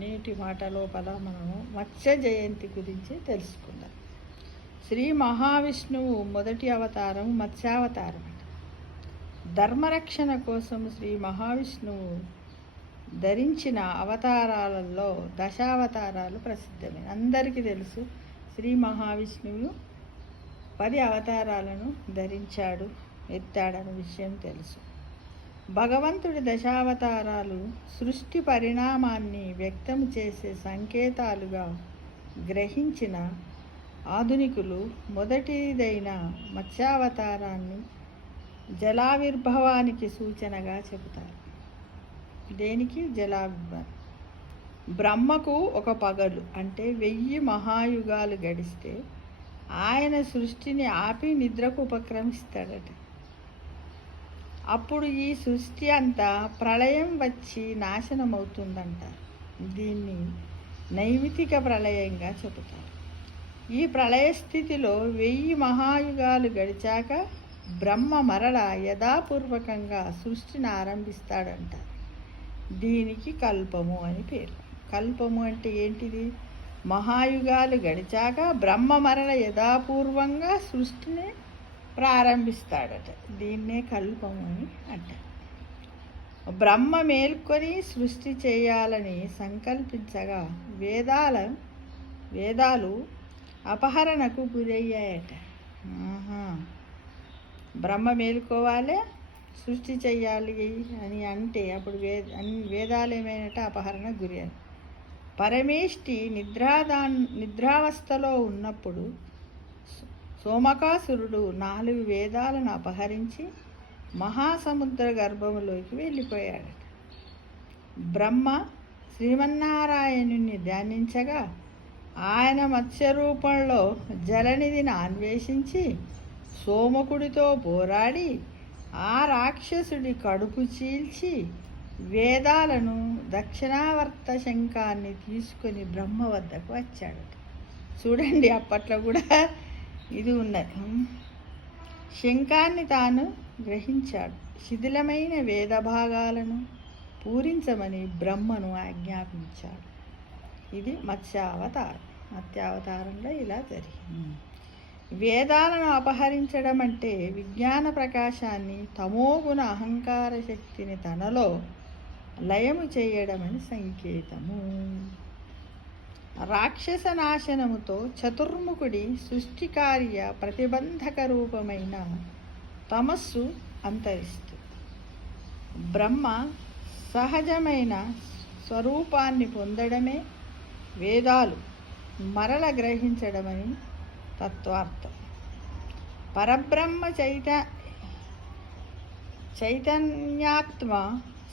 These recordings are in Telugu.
నేటి మాట లోపల మనము మత్స్య జయంతి గురించి తెలుసుకుందాం. శ్రీ మహావిష్ణువు మొదటి అవతారం మత్స్యావతారం. ధర్మరక్షణ కోసం శ్రీ మహావిష్ణువు ధరించిన అవతారాలలో దశావతారాలు ప్రసిద్ధమే. అందరికీ తెలుసు శ్రీ మహావిష్ణువు 10 అవతారాలను ధరించాడు, ఎత్తాడన్న విషయం తెలుసు. భగవంతుడి దశావతారాలు సృష్టి పరిణామాన్ని వ్యక్తం చేసే సంకేతాలుగా గ్రహించిన ఆధునికులు మొదటిదైన మత్స్యావతారాన్ని జలావిర్భవానికి సూచనగా చెబుతారు. దేనికి? జలావిర్భవం. బ్రహ్మకు ఒక పగలు అంటే 1000 మహాయుగాలు గడిస్తే ఆయన సృష్టిని ఆపి నిద్రకు ఉపక్రమిస్తాడట. అప్పుడు ఈ సృష్టి అంతా ప్రళయం వచ్చి నాశనమవుతుందంట. దీన్ని నైమితిక ప్రళయంగా చెబుతారు. ఈ ప్రళయ స్థితిలో 1000 మహాయుగాలు గడిచాక బ్రహ్మ మరల యథాపూర్వకంగా సృష్టిని ఆరంభిస్తాడంట. దీనికి కల్పము అని పేరు. కల్పము అంటే ఏంటిది? మహాయుగాలు గడిచాక బ్రహ్మ మరల యథాపూర్వంగా సృష్టిని ప్రారంభిస్తాడట. దీన్నే కల్పము అని అంటారు. బ్రహ్మ మేల్కొని సృష్టి చేయాలని సంకల్పించగా వేదాలు అపహరణకు గురయ్యాయట. బ్రహ్మ మేలుకోవాలి, సృష్టి చెయ్యాలి అని అంటే అప్పుడు వేదాలు ఏమైనట అపహరణకు గురయ్యాయి. పరమేష్టి నిద్రావస్థలో ఉన్నప్పుడు సోమకాసురుడు 4 వేదాలను అపహరించి మహాసముద్ర గర్భంలోకి వెళ్ళిపోయాడట. బ్రహ్మ శ్రీమన్నారాయణుని ధ్యానించగా ఆయన మత్స్య రూపంలో జలనిధిని అన్వేషించి సోమకుడితో పోరాడి ఆ రాక్షసుడి కడుపు చీల్చి వేదాలను దక్షిణావర్త శంఖాన్ని తీసుకొని బ్రహ్మ వద్దకు వచ్చాడట. చూడండి, అప్పట్లో కూడా ఇది ఉన్నది. శంఖాన్ని తాను గ్రహించాడు. శిథిలమైన వేద భాగాలను పూరించమని బ్రహ్మను ఆజ్ఞాపించాడు. ఇది మత్స్యావతారం. మత్స్యావతారంలో ఇలా జరిగింది. వేదాలను అపహరించడం అంటే విజ్ఞాన ప్రకాశాన్ని, తమోగుణ అహంకార శక్తిని తనలో లయము చేయడమని సంకేతము. రాక్షస నాశనముతో చతుర్ముఖుడి సృష్టికార్య ప్రతిబంధక రూపమైన తమస్సు అంతరిస్తుంది. బ్రహ్మ సహజమైన స్వరూపాన్ని పొందడమే వేదాలు మరల గ్రహించడమని తత్వార్థం. పరబ్రహ్మ చైతన్యాత్మ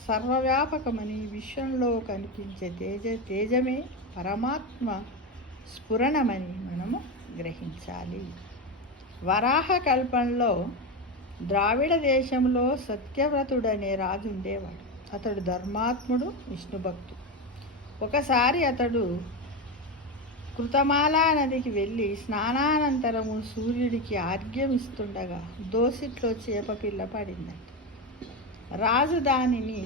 సర్వవ్యాపకమని విశ్వంలో కనిపించే తేజమే పరమాత్మ స్ఫురణమని మనము గ్రహించాలి. వరాహ కల్పంలో ద్రావిడ దేశంలో సత్యవ్రతుడనే రాజు ఉండేవాడు. అతడు ధర్మాత్ముడు, విష్ణుభక్తుడు. ఒకసారి అతడు కృతమాలా నదికి వెళ్ళి స్నానానంతరము సూర్యుడికి ఆర్ఘ్యమిస్తుండగా దోసిట్లో చేపపిల్ల పడిందట. రాజు దానిని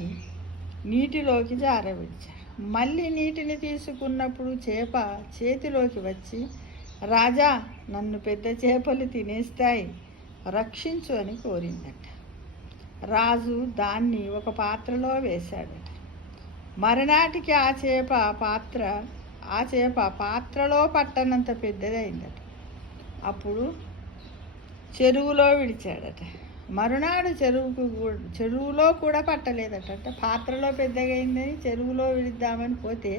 నీటిలోకి జారవిడిచాడు. మళ్ళీ నీటిని తీసుకున్నప్పుడు చేప చేతిలోకి వచ్చి, రాజా, నన్ను పెద్ద చేపలు తినేస్తాయి, రక్షించు అని కోరిందట. రాజు దాన్ని ఒక పాత్రలో వేశాడట. మరునాటికి ఆ చేప పాత్రలో పట్టనంత పెద్దదైందట. అప్పుడు చెరువులో విడిచాడట. మరునాడు చెరువులో కూడా పట్టలేదట. అంటే పాత్రలో పెద్దగా అయిందని చెరువులో విడిద్దామని పోతే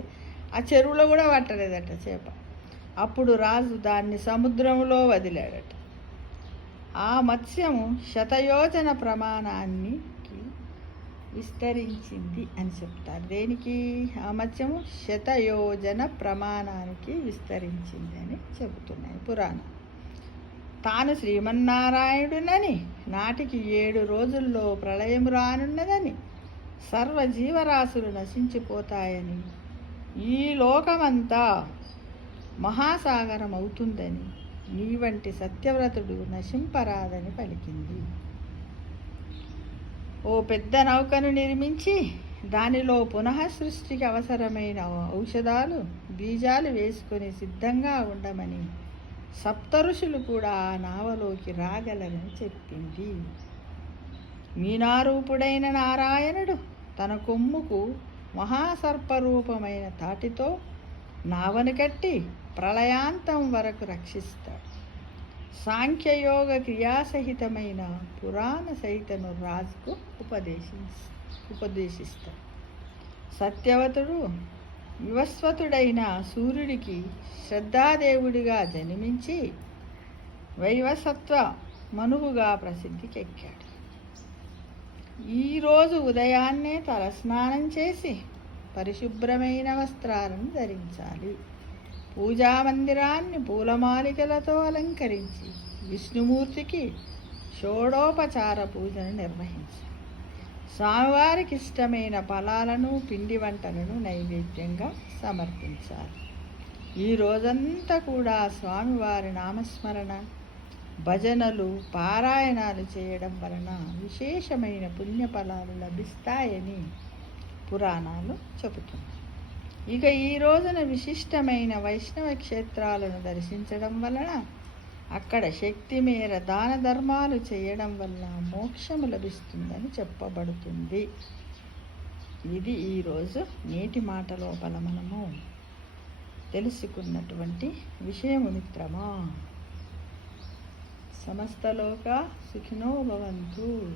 ఆ చెరువులో కూడా పట్టలేదట చేప. అప్పుడు రాజు దాన్ని సముద్రంలో వదిలాడట. ఆ మత్స్యము శతయోజన ప్రమాణానికి విస్తరించింది అని చెప్తారు. దేనికి? ఆ మత్స్యము శతయోజన ప్రమాణానికి విస్తరించింది అని చెబుతున్నాయి పురాణం. తాను శ్రీమన్నారాయణుడనని, నాటికి 7 రోజుల్లో ప్రళయం రానున్నదని, సర్వజీవరాశులు నశించిపోతాయని, ఈ లోకమంతా మహాసాగరం అవుతుందని, నీ వంటి సత్యవ్రతుడు నశింపరాదని పలికింది. ఓ పెద్ద నౌకను నిర్మించి దానిలో పునః సృష్టికి అవసరమైన ఔషధాలు బీజాలు వేసుకొని సిద్ధంగా ఉండమని సప్తఋషులు కూడా ఆ నావలోకి రాగలరని చెప్పింది. మీనారూపుడైన నారాయణుడు తన కొమ్ముకు మహాసర్పరూపమైన తాటితో నావను కట్టి ప్రళయాంతం వరకు రక్షిస్తాడు. సాంఖ్యయోగ క్రియాసహితమైన పురాణ సహితను రాజుకు ఉపదేశిస్తాడు. సత్యవతుడు వివస్వతుడైన సూర్యుడికి శ్రద్ధాదేవుడిగా జన్మించి వైవస్వత్వ మనువుగా ప్రసిద్ధికెక్కాడు. ఈరోజు ఉదయాన్నే తలస్నానం చేసి పరిశుభ్రమైన వస్త్రాలను ధరించాలి. పూజా మందిరాన్ని పూలమాలికలతో అలంకరించి విష్ణుమూర్తికి షోడోపచార పూజను నిర్వహించాలి. స్వామివారికి ఇష్టమైన ఫలాలను పిండి వంటలను నైవేద్యంగా సమర్పించాలి. ఈ రోజంతా కూడా స్వామివారి నామస్మరణ, భజనలు, పారాయణాలు చేయడం వలన విశేషమైన పుణ్యఫలాలు లభిస్తాయని పురాణాలు చెబుతున్నాయి. ఇక ఈ రోజున విశిష్టమైన వైష్ణవ క్షేత్రాలను దర్శించడం వలన అక్కడ శక్తి మేర దాన ధర్మాలు చేయడం వల్ల మోక్షము లభిస్తుందని చెప్పబడుతుంది. ఇది ఈరోజు నేటి మాట లోపల మనము తెలుసుకున్నటువంటి విషయము మిత్రమా. సమస్తలోక సుఖినో భవంతు.